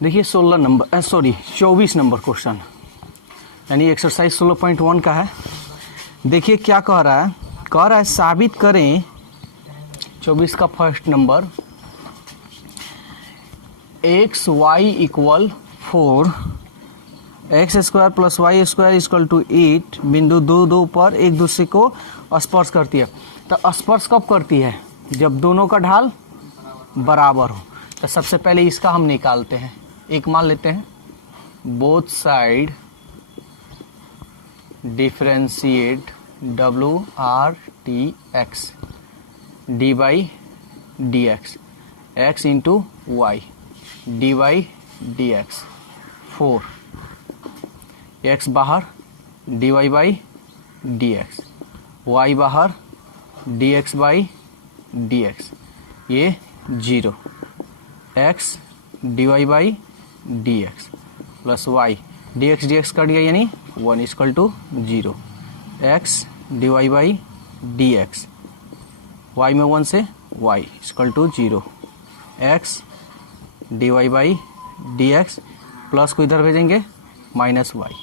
देखिए 24 number question, यानी exercise 16.1 का है। देखिए क्या कह रहा है साबित करें 24 का first number x y equal 4 x square plus y square equal to 8 बिंदु 2 पर एक दूसरे को स्पर्श करती है। तो स्पर्श कब करती है? जब दोनों का ढाल बराबर हो। तो सबसे पहले इसका हम निकालते हैं। एक मान लेते हैं, both side differentiate WRTX d by d x x into y d by d x 4 x बाहर d y by d x y बाहर d x by d x ये 0 x d y by d x plus y d x cut गया यानी 1 equal to 0 x d y by d x y में 1 से y equal to 0 x d y by d x plus को इधर भेजेंगे minus Y.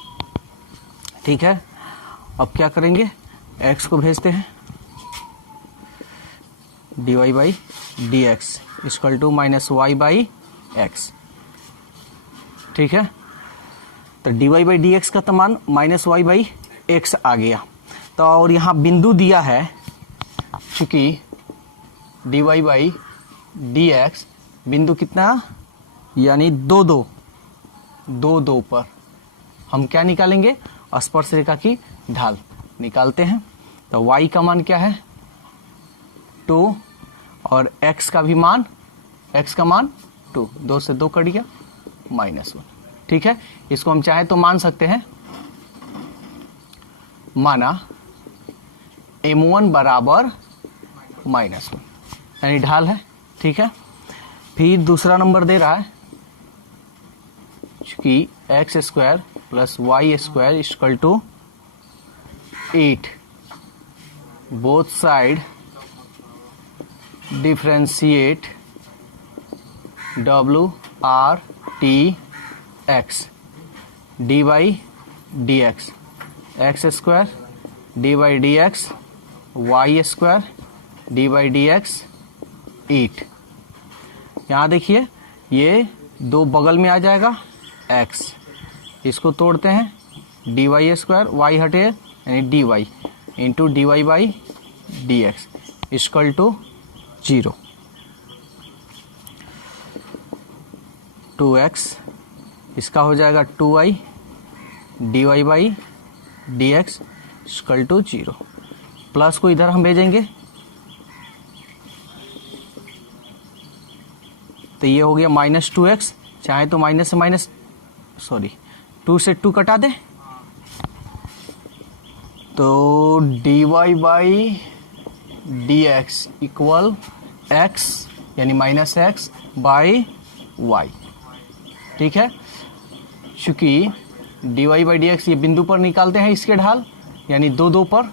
ठीक है, अब क्या करेंगे, एक्स को भेजते हैं d y by d x equal to minus y by x. ठीक है, तो d y by d x का मान माइनस वाई बाई एक्स आ गया। तो और यहाँ बिंदु दिया है, चूंकि d y by d x बिंदु कितना यानी 2 पर हम क्या निकालेंगे, स्पर्श रेखा की ढाल निकालते हैं। तो y का मान क्या है 2 और x का भी मान, x का मान 2 से 2 कट गया -1। ठीक है, इसको हम चाहे तो मान सकते हैं, माना m1 बराबर -1 यानी ढाल है। ठीक है, फिर दूसरा नंबर दे रहा है कि x square plus y square equal to 8 both side differentiate WRTX d by d x x square d by d x y square d by d x 8। यहाँ देखिए ये 2 बगल में आ जाएगा x, इसको तोड़ते हैं डी वाई स्क्वायर वाई हटे यानी d y into d y by d x equal to 0 2x इसका हो जाएगा 2y d y by d x equal to 0। Plus को इधर हम भेजेंगे तो ये हो गया -2x, चाहे तो माइनस से माइनस 2 से 2 कटा दे तो d y by d x equal x यानी -x बाई वाई। ठीक है, चूंकि d y by d x ये बिंदु पर निकालते हैं इसके ढाल यानी 2 पर,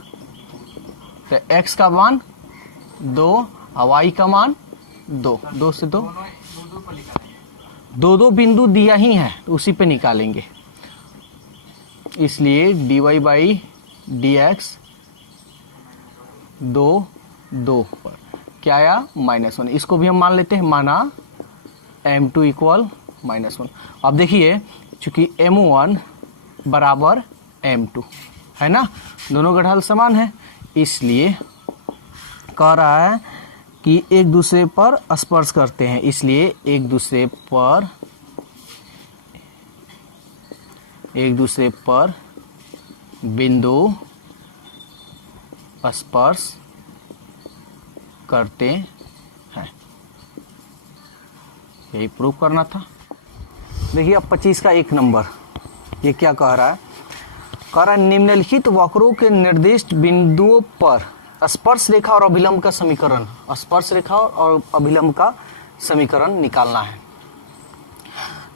तो x का मान 2 और y का मान 2 से 2 बिंदु दिया ही है तो उसी पे निकालेंगे। इसलिए d y by d x 2 पर क्या आया -1। इसको भी हम मान लेते हैं, माना m2 इक्वल -1। अब देखिए चूंकि m1 बराबर m2 है ना, दोनों का ढाल समान है, इसलिए कह रहा है कि एक दूसरे पर स्पर्श करते हैं, इसलिए एक दूसरे पर बिंदु स्पर्श करते हैं, यही प्रूव करना था। देखिए अब 25 का 1 नंबर, ये क्या कह रहा है, निम्नलिखित वक्रों के निर्दिष्ट बिंदुओं पर स्पर्श रेखा और अभिलंब का समीकरण, स्पर्श रेखा और अभिलंब का समीकरण निकालना है।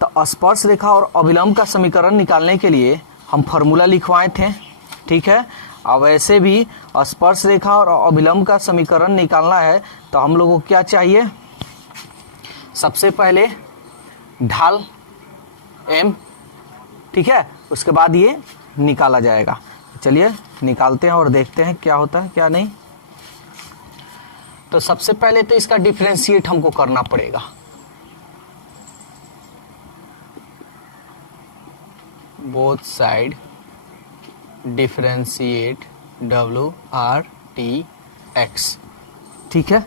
तो स्पर्श रेखा और अभिलंब का समीकरण निकालने के लिए हम फॉर्मूला लिखवाए थे। ठीक है, अब वैसे भी स्पर्श रेखा और अभिलंब का समीकरण निकालना है तो हम लोगों को क्या चाहिए, सबसे पहले ढाल m, ठीक है। उसके बाद ये निकाला जाएगा। चलिए निकालते हैं और देखते हैं क्या होता है क्या नहीं। तो सबसे पहले तो इसका डिफरेंशिएट हमको करना पड़ेगा। बोथ साइड डिफरेंशिएट WRTX, ठीक है।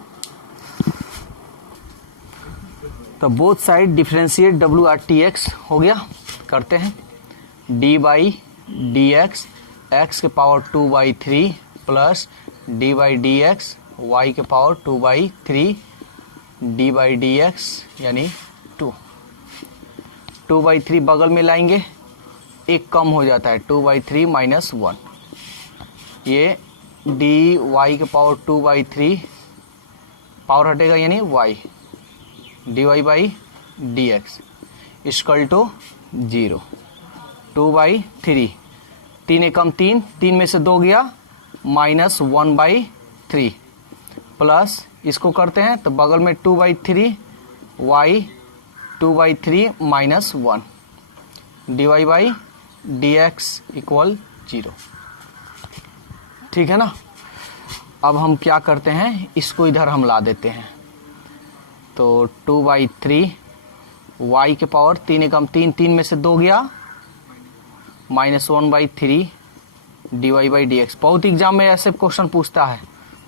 तो बोथ साइड डिफरेंशिएट WRTX हो गया। करते हैं d/dx x के पावर 2/3 प्लस d/dx y के पावर 2/3 d/dx यानी 2/3 बगल में लाएंगे, एक कम हो जाता है 2/3 माइनस 1। ये dy के पावर 2/3 पावर हटेगा यानी y dy/dx इक्वल टू 0। 2/3 3 एकम 3, 3 में से 2 गया माइनस 1/3 प्लस इसको करते हैं तो बगल में 2/3 y 2/3 माइनस 1 dy/dx इक्वल 0, ठीक है ना। अब हम क्या करते हैं, इसको इधर हम ला देते हैं। तो 2/3 y के पावर 3 एकम 3, 3 में से 2 गया माइनस 1/3 dy/dx। बहुत एग्जाम में ऐसे क्वेश्चन पूछता है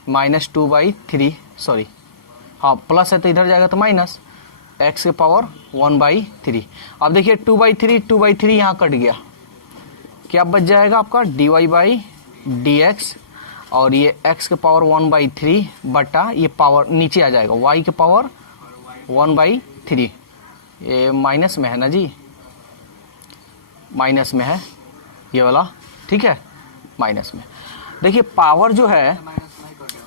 माइनस 2/3, सॉरी हाँ प्लस है तो इधर जाएगा तो माइनस x के पावर 1/3। अब देखिए 2/3 यहाँ कट गया, क्या बच जाएगा आपका dy/dx और ये x के पावर 1/3 बटा ये पावर नीचे आ जाएगा y के पावर 1/3। ये माइनस में है ना जी, माइनस में है ये वाला, ठीक है माइनस में। देखिए पावर जो है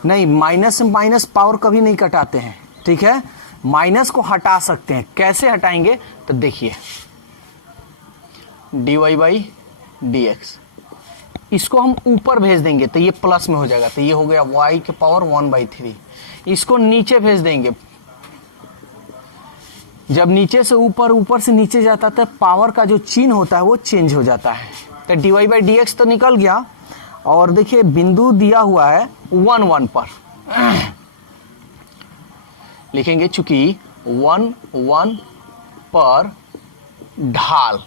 नहीं, माइनस से माइनस पावर कभी नहीं कटाते हैं, ठीक है। माइनस को हटा सकते हैं, कैसे हटाएंगे तो देखिए dy/dx इसको हम ऊपर भेज देंगे तो ये प्लस में हो जाएगा, तो ये हो गया y के पावर 1/3। इसको नीचे भेज देंगे, जब नीचे से ऊपर, ऊपर से नीचे जाता है तो पावर का जो चिन्ह होता है वो चेंज हो जाता है। तो dy/dx तो निकल गया और देखिए बिंदु दिया हुआ है 1 1 पर लिखेंगे, चूंकि 1 1 पर ढाल,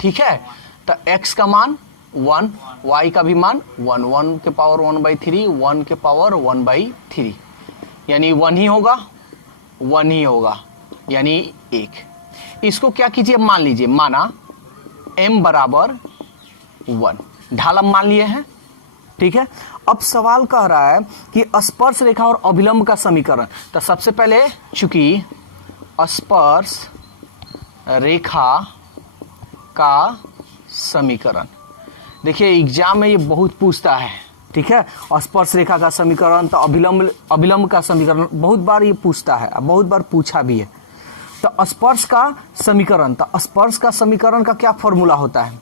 ठीक है। तो x का मान 1, y का भी मान 1, 1 के पावर 1/3, 1 के पावर 1/3 यानी 1 ही होगा, 1 ही होगा यानी 1। इसको क्या कीजिए, मान लीजिए, माना m बराबर 1, ढाल हम मान लिए हैं, ठीक है। अब सवाल कह रहा है कि स्पर्श रेखा और अभिलंब का समीकरण। तो सबसे पहले चूंकि स्पर्श रेखा का समीकरण, देखिए एग्जाम में ये बहुत पूछता है, ठीक है। स्पर्श रेखा का समीकरण तो अभिलंब का समीकरण बहुत बार ये पूछता है, बहुत बार पूछा भी है। तो स्पर्श का समीकरण, तो स्पर्श का समीकरण का क्या फॉर्मूला होता है,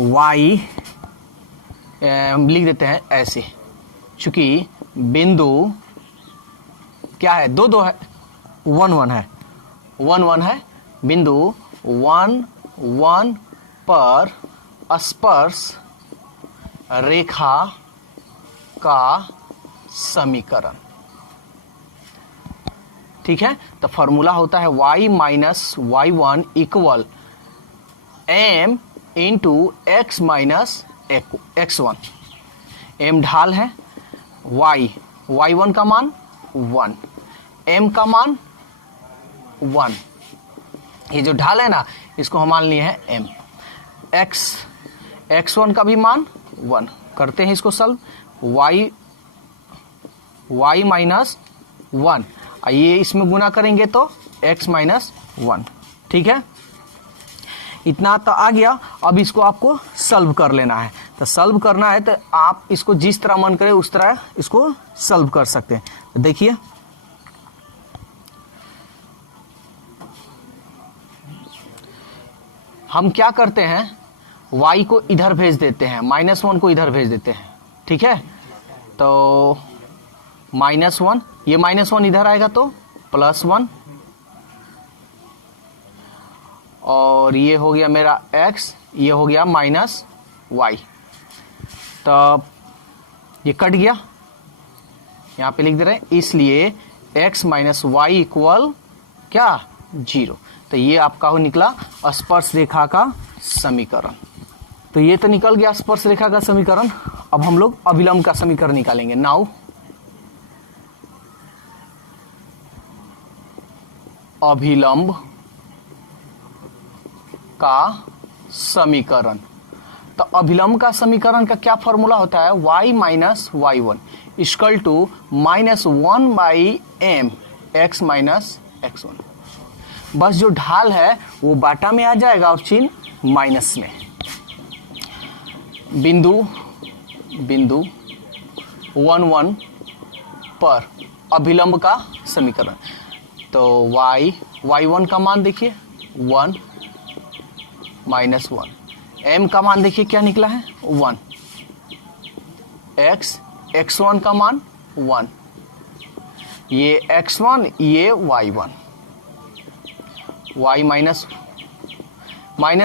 y हम लिख देते हैं ऐसे, चूंकि बिंदु क्या है, 2 2 है, 1 1 है, 1 1 है, बिंदु 1 1 पर स्पर्श रेखा का समीकरण, ठीक है। तो फॉर्मूला होता है y minus y1 equal m into x minus x1। m ढाल है, y1 का मान 1, m का मान 1, ये जो ढाल है ना इसको हम मान लिए हैं m। x1 का भी मान 1, करते हैं इसको सॉल्व, y माइनस 1, ये इसमें गुना करेंगे तो x माइनस 1, ठीक है। इतना तो आ गया। अब इसको आपको सॉल्व कर लेना है। तो सॉल्व करना है तो आप इसको जिस तरह मन करे उस तरह इसको सॉल्व कर सकते हैं। देखिए हम क्या करते हैं, y को इधर भेज देते हैं, -1 को इधर भेज देते हैं, ठीक है। तो -1, ये -1 इधर आएगा तो +1, और ये हो गया मेरा x, ये हो गया माइनस y। तब ये कट गया, यहाँ पे लिख दे रहे हैं, इसलिए x माइनस वाई इक्वल क्या 0। तो ये आपका हो निकला स्पर्श रेखा का समीकरण। तो ये तो निकल गया स्पर्श रेखा का समीकरण। अब हम लोग अभिलंब का समीकरण निकालेंगे। नाउ अभिलंब का समीकरण। तो अभिलंब का समीकरण का क्या फॉर्मूला होता है, y minus y one equal to -1/m x minus x1। बस जो ढाल है वो बाटा में आ जाएगा और चिन्ह माइनस में। बिंदु 1 1 पर अभिलंब का समीकरण। तो y1 का मान देखिए 1 माइनस 1, m का मान देखिए क्या निकला है 1, x1 का मान 1, ये x1 ये y1, y माइनस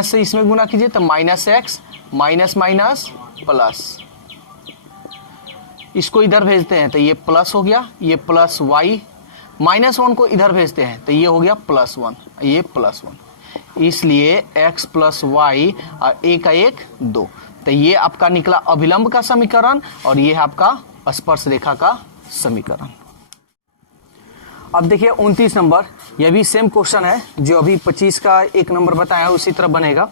से इसमें गुना कीजिए तो minus x minus minus plus, इसको इधर भेजते हैं तो ये प्लस हो गया, ये प्लस y, -1 को इधर भेजते हैं तो ये हो गया +1, ये +1, इसलिए x प्लस वाई और a का 1 2। तो ये आपका निकला अभिलंब का समीकरण और ये है आपका स्पर्श रेखा का समीकरण। अब देखिए 29 नंबर, यह भी सेम क्वेश्चन है जो अभी 25 का 1 नंबर बताया है उसी तरह बनेगा।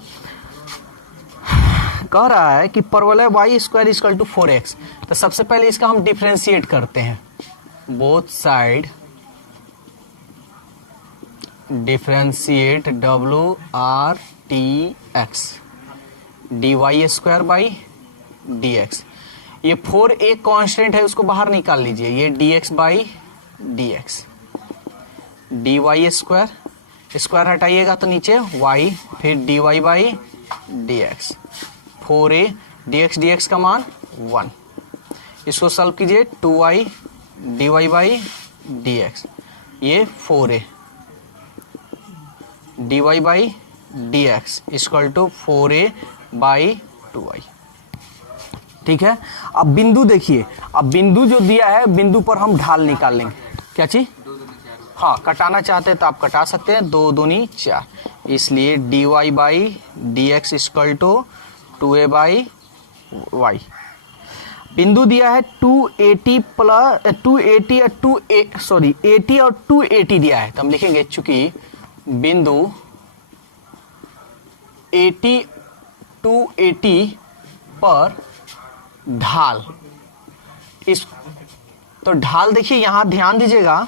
कह रहा है कि परवलय y square equal to 4x। तो सबसे पहले इसका हम डिफरेंशिएट करते हैं, both side differentiate WRTX dy square by dx। ये 4a कांस्टेंट है उसको बाहर निकाल लीजिए, ये dx by dx, dy square, square हटाइएगा तो नीचे y, फिर dy by dx, 4a dx का मान 1, इसको सॉल्व कीजिए 2y dy बाई dx, ये 4a dy by dx equal to 4a by 2y। ठीक है, अब बिंदु देखिए, अब बिंदु जो दिया है बिंदु पर हम ढाल निकाल लेंगे। क्या चीज, हाँ कटाना चाहते हैं तो आप कटा सकते हैं, 2 दूनी 4, इसलिए dy by dx equal to 2a by y। बिंदु दिया है 280 प्लस 280 और 80 और 280 दिया है, तो हम लिखेंगे चूंकि बिंदु 80 280 पर ढाल, इस तो ढाल देखिए यहां ध्यान दीजिएगा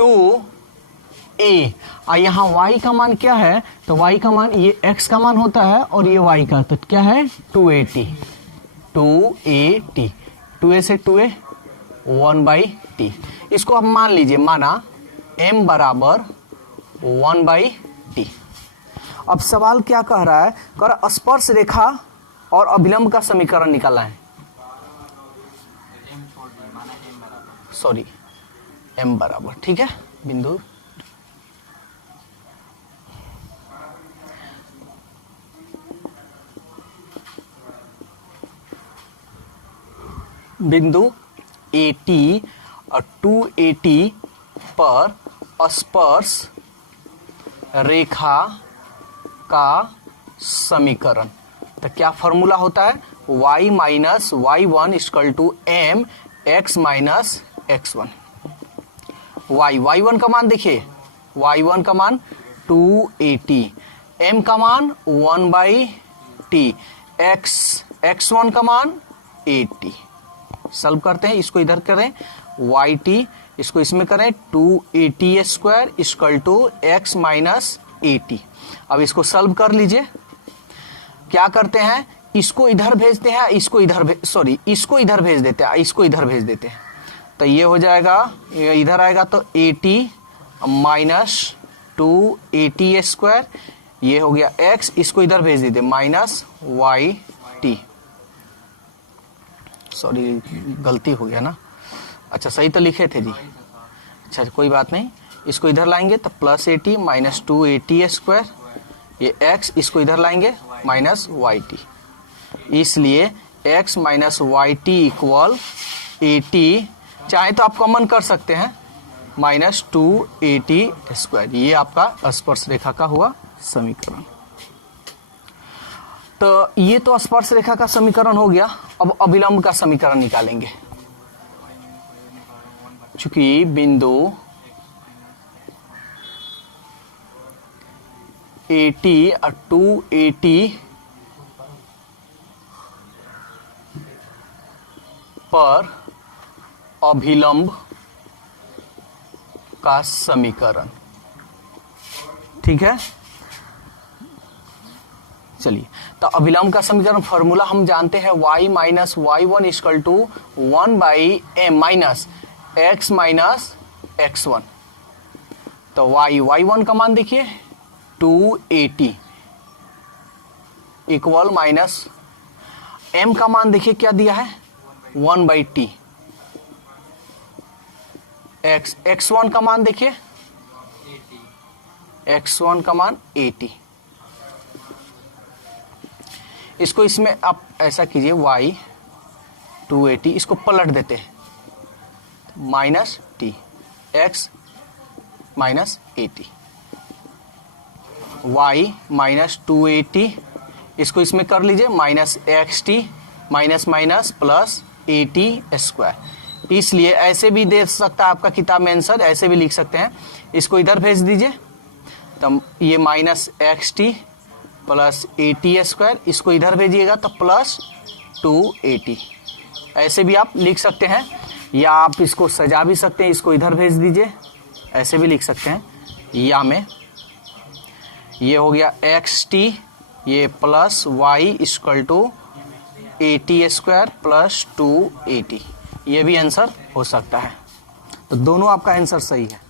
2a और यहाँ y का मान क्या है, तो y का मान ये x का मान होता है और ये y का, तो क्या है 280 2a से 2a 1/t। इसको आप मान लीजिए, माना m बराबर 1/t। अब सवाल क्या कह रहा है, कह रहा स्पर्श रेखा और अभिलंब का समीकरण निकालना है, सॉरी m बराबर, ठीक है, बिंदु बिंदु 80 और 280 पर स्पर्श रेखा का समीकरण। तो क्या फॉर्मूला होता है, y minus y1 equal to m x minus x1। y1 का मान देखिए, y1 का मान 280, m का मान 1/t, x1 का मान 80। सॉल्व करते हैं, इसको इधर करें yt, इसको इसमें करें 280 square equal to x minus 80। अब इसको सॉल्व कर लीजिए, क्या करते हैं, इसको इधर भेजते हैं, इसको इधर इसको इधर भेज देते हैं, इसको इधर भेज देते हैं, तो ये हो जाएगा, इधर आएगा तो 80 माइनस 280 स्क्वायर, ये हो गया x, इसको इधर भेज देते माइनस yt, सॉरी गलती हो गया ना, अच्छा सही तो लिखे थे जी, अच्छा कोई बात नहीं, इसको इधर लाएंगे तो +80 माइनस 280 स्क्वायर, ये x इसको इधर लाएंगे माइनस वाई टी, इसलिए x minus y t equal a t, चाहे तो आप कॉमन कर सकते हैं, माइनस 2AT²। ये आपका स्पर्श रेखा का हुआ समीकरण। तो ये तो स्पर्श रेखा का समीकरण हो गया। अब अभिलंब का समीकरण निकालेंगे। चूंकि बिंदु AT और 2AT पर अभिलंब का समीकरण, ठीक है। चलिए, तो अभिलंब का समीकरण फॉर्मूला हम जानते हैं, y minus y one equal to 1/m minus x minus x1। तो y1 का मान देखिए 2AT इक्वल माइनस m का मान देखिए क्या दिया है 1/t, x1 का मान देखिए, x1 का मान 80। इसको इसमें आप ऐसा कीजिए, y 280 इसको पलट देते हैं, minus T, x minus 80, y minus 280 इसको इसमें कर लीजिए, minus xt minus minus plus 80²। इसलिए ऐसे भी दे सकता है आपका किताब में आंसर, ऐसे भी लिख सकते हैं। इसको इधर भेज दीजिए, तो ये माइनस xt प्लस 80², इसको इधर भेजिएगा तो प्लस 280। ऐसे भी आप लिख सकते हैं, या आप इसको सजा भी सकते हैं, इसको इधर भेज दीजिए, ऐसे भी लिख सकते हैं। या में ये हो गया xt, ये plus y equal to 80² plus 280। ये भी आंसर हो सकता है। तो दोनों आपका आंसर सही है।